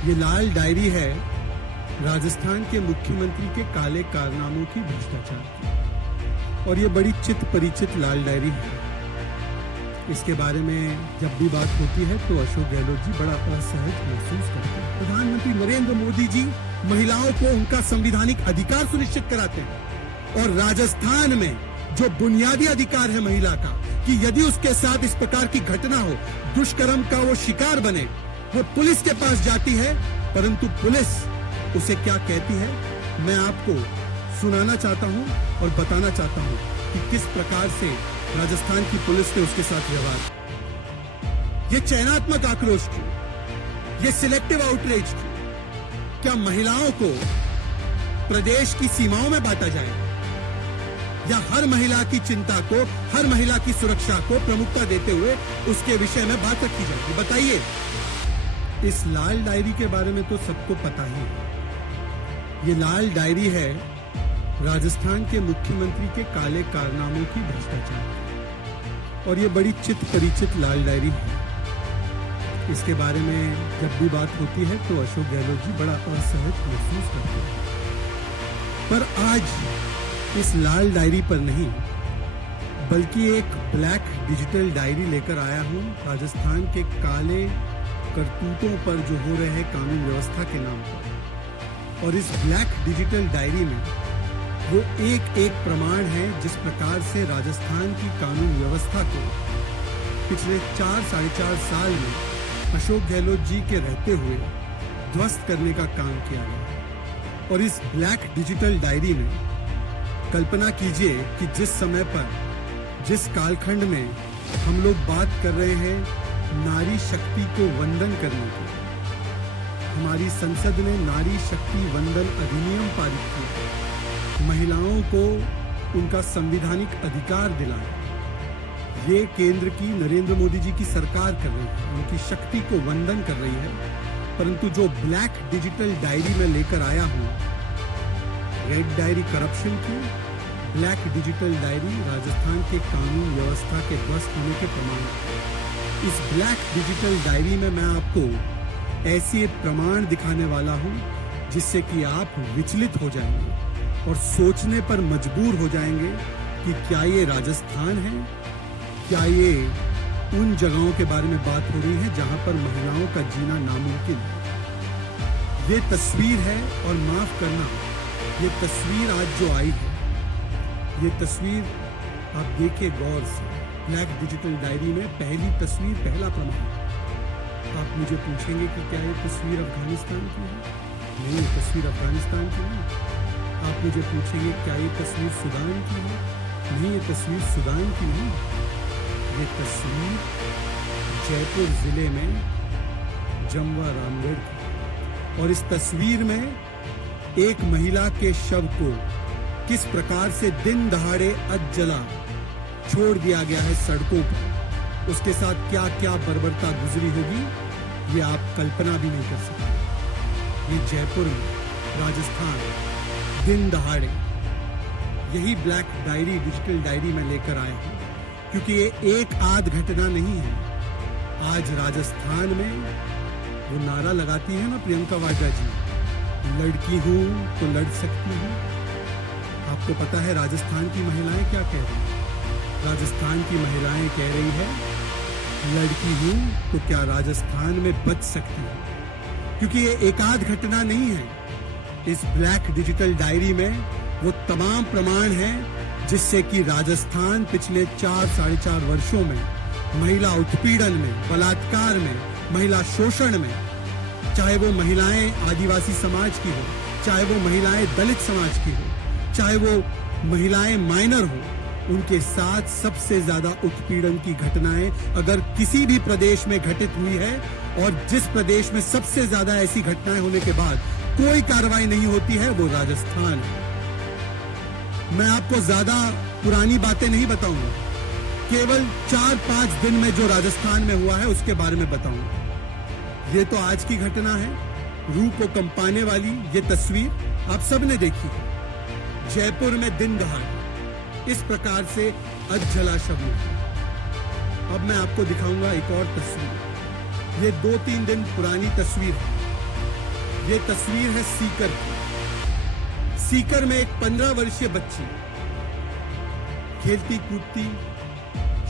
ये लाल डायरी है राजस्थान के मुख्यमंत्री के काले कारनामों की, भ्रष्टाचार की, और ये बड़ी चित परिचित लाल डायरी है। इसके बारे में जब भी बात होती है तो अशोक गहलोत जी बड़ा असहज महसूस करते हैं। प्रधानमंत्री नरेंद्र मोदी जी महिलाओं को उनका संवैधानिक अधिकार सुनिश्चित कराते हैं, और राजस्थान में जो बुनियादी अधिकार है महिला का कि यदि उसके साथ इस प्रकार की घटना हो, दुष्कर्म का वो शिकार बने, वो पुलिस के पास जाती है, परंतु पुलिस उसे क्या कहती है मैं आपको सुनाना चाहता हूं और बताना चाहता हूं कि किस प्रकार से राजस्थान की पुलिस ने उसके साथ व्यवहार। ये चयनात्मक आक्रोश क्यों, ये सिलेक्टिव आउटरीच क्यों? क्या महिलाओं को प्रदेश की सीमाओं में बांटा जाएगा, या हर महिला की चिंता को, हर महिला की सुरक्षा को प्रमुखता देते हुए उसके विषय में बात रखी जाएगी? बताइए। इस लाल डायरी के बारे में तो सबको पता ही है। ये लाल डायरी है राजस्थान के मुख्यमंत्री के काले कारनामों की, भ्रष्टाचार की, और ये बड़ी चित परिचित लाल डायरी है। इसके बारे में जब भी बात होती है तो अशोक गहलोत जी बड़ा असहज महसूस करते हैं। पर आज इस लाल डायरी पर नहीं, बल्कि एक ब्लैक डिजिटल डायरी लेकर आया हूं राजस्थान के काले करतूतों पर जो हो रहे हैं कानून व्यवस्था के नाम पर। और इस ब्लैक डिजिटल डायरी में वो एक एक प्रमाण है जिस प्रकार से राजस्थान की कानून व्यवस्था को पिछले 4-4.5 साल में अशोक गहलोत जी के रहते हुए ध्वस्त करने का काम किया गया। और इस ब्लैक डिजिटल डायरी में कल्पना कीजिए कि जिस समय पर, जिस कालखंड में हम लोग बात कर रहे हैं नारी शक्ति को वंदन करने की, हमारी संसद ने नारी शक्ति वंदन अधिनियम पारित किया, महिलाओं को उनका संवैधानिक अधिकार दिलाया। ये केंद्र की नरेंद्र मोदी जी की सरकार कर रही है, उनकी शक्ति को वंदन कर रही है। परंतु जो ब्लैक डिजिटल डायरी में लेकर आया हूं, रेड डायरी करप्शन की, ब्लैक डिजिटल डायरी राजस्थान के कानून व्यवस्था के ध्वस्त होने के प्रमाण। इस ब्लैक डिजिटल डायरी में मैं आपको ऐसे प्रमाण दिखाने वाला हूं जिससे कि आप विचलित हो जाएंगे और सोचने पर मजबूर हो जाएंगे कि क्या ये राजस्थान है, क्या ये उन जगहों के बारे में बात हो रही है जहां पर महिलाओं का जीना नामुमकिन है। ये तस्वीर है, और माफ करना, ये तस्वीर आज जो आई है, ये तस्वीर आप देखिए गौर से। ब्लैक डिजिटल डायरी में पहली तस्वीर, पहला प्रमाण। आप मुझे पूछेंगे कि क्या ये तस्वीर अफगानिस्तान की है? नहीं, ये तस्वीर अफगानिस्तान की नहीं। आप मुझे पूछेंगे क्या ये तस्वीर सूडान की है? नहीं, ये तस्वीर सूडान की नहीं। ये तस्वीर जयपुर जिले में जमवा रामगढ़ की। और इस तस्वीर में एक महिला के शव को किस प्रकार से दिन दहाड़े अधजला छोड़ दिया गया है सड़कों पर, उसके साथ क्या क्या बर्बरता गुजरी होगी, ये आप कल्पना भी नहीं कर सकते। ये जयपुर में, राजस्थान, दिन दहाड़े। यही ब्लैक डायरी, डिजिटल डायरी में लेकर आया हूं, क्योंकि ये एक आध घटना नहीं है। आज राजस्थान में वो नारा लगाती है ना प्रियंका वाड्रा जी, लड़की हूं तो लड़ सकती हूं। आपको पता है राजस्थान की महिलाएं क्या कह रही हैं? राजस्थान की महिलाएं कह रही है लड़की हूं तो क्या राजस्थान में बच सकती हूं, क्योंकि ये एकाध घटना नहीं है। इस ब्लैक डिजिटल डायरी में वो तमाम प्रमाण हैं जिससे कि राजस्थान पिछले 4-4.5 वर्षों में महिला उत्पीड़न में, बलात्कार में, महिला शोषण में, चाहे वो महिलाएं आदिवासी समाज की हो, चाहे वो महिलाएं दलित समाज की हो, चाहे वो महिलाएं माइनर हो, उनके साथ सबसे ज्यादा उत्पीड़न की घटनाएं अगर किसी भी प्रदेश में घटित हुई है, और जिस प्रदेश में सबसे ज्यादा ऐसी घटनाएं होने के बाद कोई कार्रवाई नहीं होती है, वो राजस्थान है। मैं आपको ज्यादा पुरानी बातें नहीं बताऊंगा, केवल 4-5 दिन में जो राजस्थान में हुआ है उसके बारे में बताऊंगा। ये तो आज की घटना है, रूह को कंपाने वाली ये तस्वीर आप सबने देखी। जयपुर में दिन दहाड़े इस प्रकार से अधजला शव मिला। अब मैं आपको दिखाऊंगा एक और तस्वीर। ये 2-3 दिन पुरानी तस्वीर है। ये तस्वीर है सीकर की। सीकर में एक 15 वर्षीय बच्ची खेलती कूदती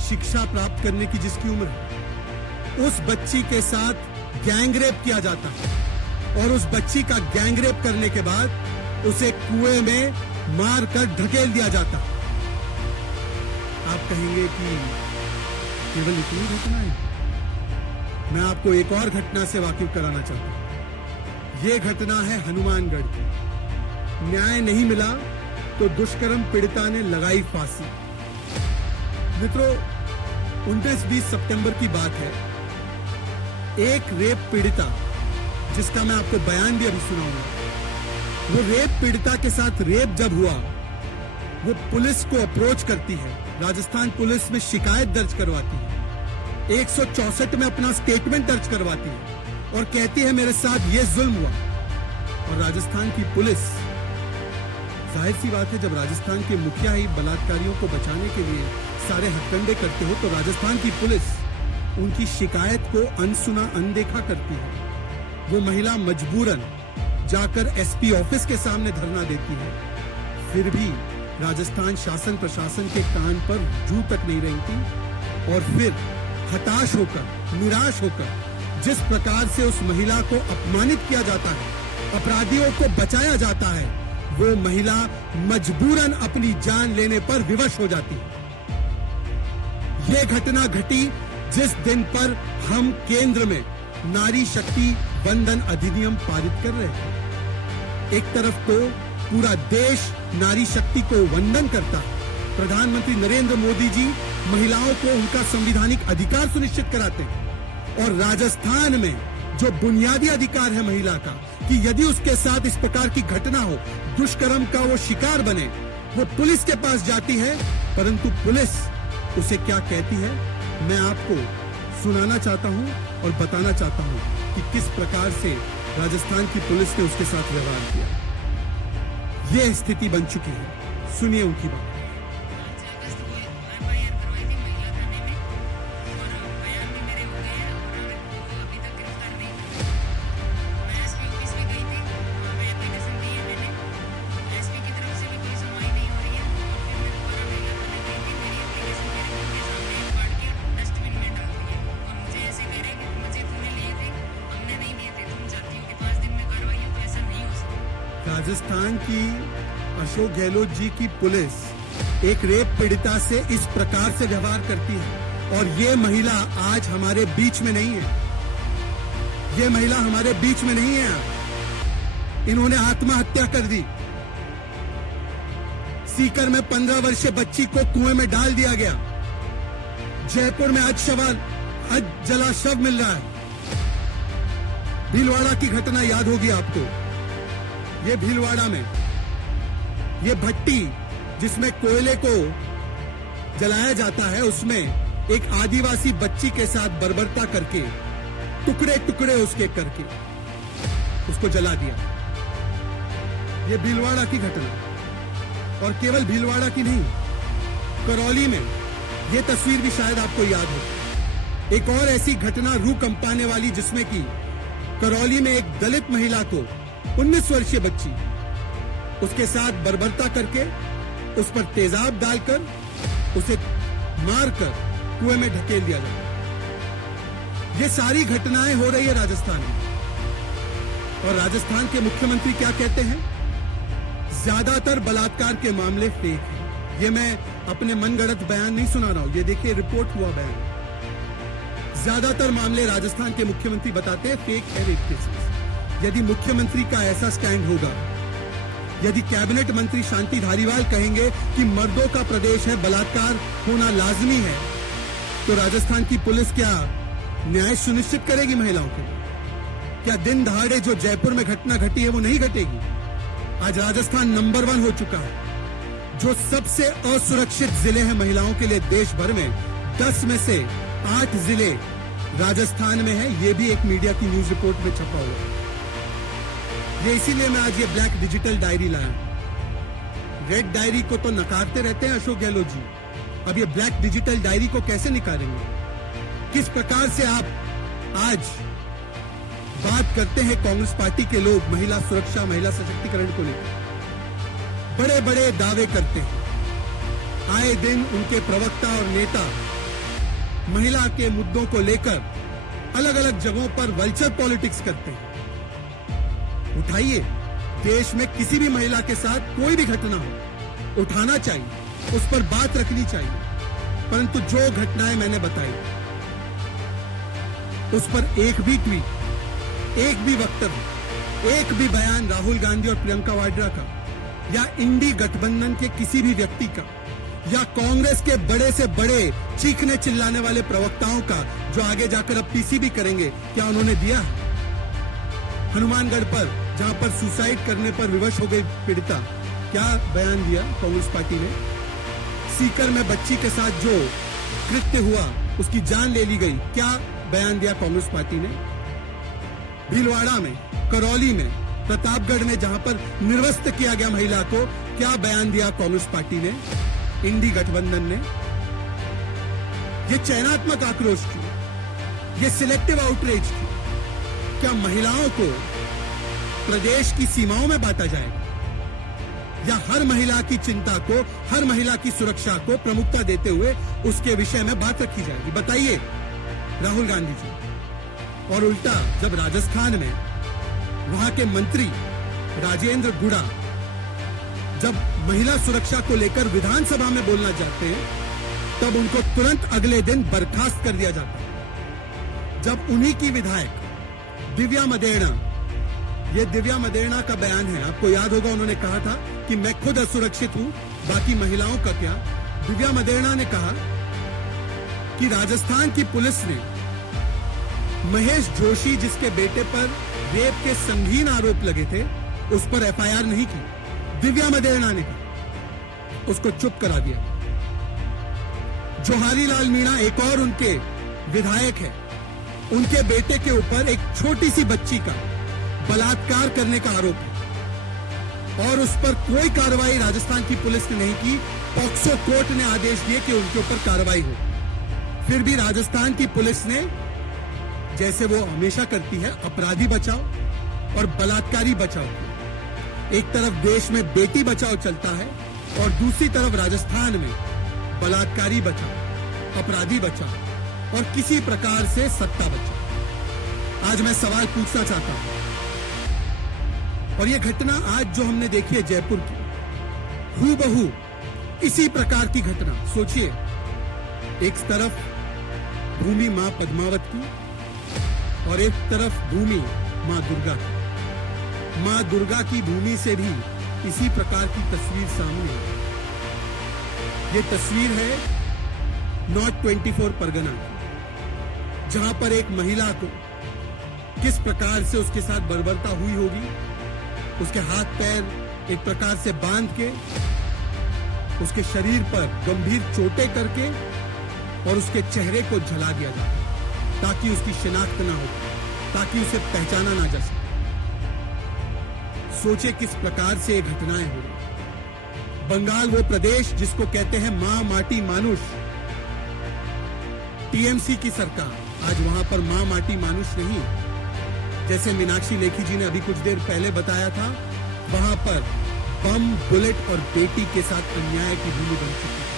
शिक्षा प्राप्त करने की जिसकी उम्र है, उस बच्ची के साथ गैंगरेप किया जाता है और उस बच्ची का गैंगरेप करने के बाद उसे कुएं में मारकर ढकेल दिया जाता है। आप कहेंगे कि केवल इतनी घटना है? मैं आपको एक और घटना से वाकिफ कराना चाहता हूं। यह घटना है हनुमानगढ़ की। न्याय नहीं मिला तो दुष्कर्म पीड़िता ने लगाई फांसी। मित्रों, 19-20 सितंबर की बात है। एक रेप पीड़िता, जिसका मैं आपको बयान भी अभी सुनाऊंगा, वो रेप पीड़िता के साथ रेप जब हुआ, वो पुलिस को अप्रोच करती है, राजस्थान पुलिस में शिकायत दर्ज करवाती है, 164 में अपना स्टेटमेंट दर्ज करवाती है और कहती है मेरे साथ ये जुल्म हुआ। और राजस्थान की पुलिस, जाहिर सी बात है, जब राजस्थान के मुखिया ही बलात्कारियों को बचाने के लिए सारे हथकंडे करते हो, तो राजस्थान की पुलिस उनकी शिकायत को अनसुना अनदेखा करती है। वो महिला मजबूरन जाकर एसपी ऑफिस के सामने धरना देती है। फिर भी राजस्थान शासन प्रशासन के कान पर जू तक नहीं रेंगती और फिर हताश होकर, निराश होकर, जिस प्रकार से उस महिला को अपमानित किया जाता है, अपराधियों को बचाया जाता है, वो महिला मजबूरन अपनी जान लेने पर विवश हो जाती है। ये घटना घटी जिस दिन पर हम केंद्र में नारी शक्ति वंदन अधिनियम पारित कर रहे हैं। एक तरफ तो पूरा देश नारी शक्ति को वंदन करता है, प्रधानमंत्री नरेंद्र मोदी जी महिलाओं को उनका संवैधानिक अधिकार सुनिश्चित कराते हैं, और राजस्थान में जो बुनियादी अधिकार है महिला का कि यदि उसके साथ इस प्रकार की घटना हो, दुष्कर्म का वो शिकार बने, वो पुलिस के पास जाती है, परंतु पुलिस उसे क्या कहती है, मैं आपको सुनाना चाहता हूं और बताना चाहता हूं कि किस प्रकार से राजस्थान की पुलिस ने उसके साथ व्यवहार किया। यह स्थिति बन चुकी है। सुनिए उनकी बात। राजस्थान की अशोक गहलोत जी की पुलिस एक रेप पीड़िता से इस प्रकार से व्यवहार करती है, और ये महिला आज हमारे बीच में नहीं है। ये महिला हमारे बीच में नहीं है। इन्होंने आत्महत्या कर दी। सीकर में 15 वर्षीय बच्ची को कुएं में डाल दिया गया। जयपुर में आज जला शव मिल रहा है। भीलवाड़ा की घटना याद होगी आपको। ये भीलवाड़ा में ये भट्टी जिसमें कोयले को जलाया जाता है, उसमें एक आदिवासी बच्ची के साथ बर्बरता करके टुकड़े टुकड़े उसके करके उसको जला दिया। ये भीलवाड़ा की घटना, और केवल भीलवाड़ा की नहीं, करौली में ये तस्वीर भी शायद आपको याद हो। एक और ऐसी घटना रूह कंपाने वाली, जिसमें कि करौली में एक दलित महिला को 19 वर्षीय बच्ची उसके साथ बर्बरता करके उस पर तेजाब डालकर उसे मारकर कुएं में ढकेल दिया जाता। ये सारी घटनाएं हो रही है राजस्थान में, और राजस्थान के मुख्यमंत्री क्या कहते हैं? ज्यादातर बलात्कार के मामले फेक हैं। ये मैं अपने मनगढ़ंत बयान नहीं सुना रहा हूं, ये देखिए रिपोर्ट हुआ बयान। ज्यादातर मामले राजस्थान के मुख्यमंत्री बताते हैं फेक है, रेप केसेस। यदि मुख्यमंत्री का ऐसा स्टैंड होगा, यदि कैबिनेट मंत्री शांति धारीवाल कहेंगे कि मर्दों का प्रदेश है, बलात्कार होना लाजमी है, तो राजस्थान की पुलिस क्या न्याय सुनिश्चित करेगी महिलाओं के लिए? क्या दिन दहाड़े जो जयपुर में घटना घटी है वो नहीं घटेगी? आज राजस्थान नंबर 1 हो चुका है। जो सबसे असुरक्षित जिले हैं महिलाओं के लिए देश भर में, 10 में से 8 जिले राजस्थान में है। ये भी एक मीडिया की न्यूज रिपोर्ट में छपा हुआ है। ये इसीलिए मैं आज ये ब्लैक डिजिटल डायरी लाया। रेड डायरी को तो नकारते रहते हैं अशोक गहलोत जी, अब ये ब्लैक डिजिटल डायरी को कैसे निकालेंगे? किस प्रकार से आप आज बात करते हैं कांग्रेस पार्टी के लोग महिला सुरक्षा, महिला सशक्तिकरण को लेकर, बड़े बड़े दावे करते हैं। आए दिन उनके प्रवक्ता और नेता महिला के मुद्दों को लेकर अलग अलग जगहों पर वल्चर पॉलिटिक्स करते हैं। उठाइए, देश में किसी भी महिला के साथ कोई भी घटना हो, उठाना चाहिए, उस पर बात रखनी चाहिए, परंतु जो घटनाएं मैंने बताई उस पर एक भी ट्वीट, एक भी वक्तव्य, एक भी बयान राहुल गांधी और प्रियंका वाड्रा का या इंडी गठबंधन के किसी भी व्यक्ति का या कांग्रेस के बड़े से बड़े चीखने चिल्लाने वाले प्रवक्ताओं का, जो आगे जाकर अब पीसीबी करेंगे, क्या उन्होंने दिया? हनुमानगढ़ पर जहां पर सुसाइड करने पर विवश हो गई पीड़िता, क्या बयान दिया कांग्रेस पार्टी ने? सीकर में बच्ची के साथ जो कृत्य हुआ, उसकी जान ले ली गई, क्या बयान दिया कांग्रेस पार्टी ने? भीलवाड़ा में, करौली में, प्रतापगढ़ में जहां पर निर्वस्त्र किया गया महिला को, क्या बयान दिया कांग्रेस पार्टी ने, इंडी गठबंधन ने? ये चयनात्मक आक्रोश की, ये सिलेक्टिव आउटरीच की, क्या महिलाओं को प्रदेश की सीमाओं में बांटा जाएगा या हर महिला की चिंता को, हर महिला की सुरक्षा को प्रमुखता देते हुए उसके विषय में बात रखी जाएगी? बताइए राहुल गांधी जी। और उल्टा जब राजस्थान में वहां के मंत्री राजेंद्र गुड़ा जब महिला सुरक्षा को लेकर विधानसभा में बोलना चाहते हैं, तब उनको तुरंत अगले दिन बर्खास्त कर दिया जाता है। जब उन्हीं की विधायक दिव्या मदेरणा, ये दिव्या मदेरणा का बयान है, आपको याद होगा, उन्होंने कहा था कि मैं खुद असुरक्षित हूं, बाकी महिलाओं का क्या? दिव्या मदेरणा ने कहा कि राजस्थान की पुलिस ने महेश जोशी, जिसके बेटे पर रेप के संगीन आरोप लगे थे, उस पर एफआईआर नहीं की। दिव्या मदेरणा ने कहा, उसको चुप करा दिया। जोहारी लाल मीणा एक और उनके विधायक है, उनके बेटे के ऊपर एक छोटी सी बच्ची का बलात्कार करने का आरोप है और उस पर कोई कार्रवाई राजस्थान की पुलिस ने नहीं की। पॉक्सो कोर्ट ने आदेश दिए कि उनके ऊपर कार्रवाई हो, फिर भी राजस्थान की पुलिस ने, जैसे वो हमेशा करती है, अपराधी बचाओ और बलात्कारी बचाओ, एक तरफ देश में बेटी बचाओ चलता है और दूसरी तरफ राजस्थान में बलात्कारी बचाओ, अपराधी बचाओ और किसी प्रकार से सत्ता बचाओ। आज मैं सवाल पूछना चाहता हूं, और ये घटना आज जो हमने देखी है जयपुर की, हूबहू इसी प्रकार की घटना। सोचिए, एक तरफ भूमि मां पद्मावत की और एक तरफ भूमि मां दुर्गा की। मां दुर्गा की भूमि से भी इसी प्रकार की तस्वीर सामने है। ये तस्वीर है नॉर्थ 24 परगना की, जहां पर एक महिला को किस प्रकार से उसके साथ बर्बरता हुई होगी, उसके हाथ पैर एक प्रकार से बांध के, उसके शरीर पर गंभीर चोटें करके और उसके चेहरे को जला दिया जाता, ताकि उसकी शिनाख्त ना हो, ताकि उसे पहचाना ना जा सके। सोचे किस प्रकार से ये घटनाएं हो रही। बंगाल वो प्रदेश जिसको कहते हैं मां माटी मानुष, टीएमसी की सरकार, आज वहां पर मां माटी मानुष नहीं, जैसे मीनाक्षी लेखी जी ने अभी कुछ देर पहले बताया था, वहां पर बम, बुलेट और बेटी के साथ अन्याय की भूमि बन चुकी है।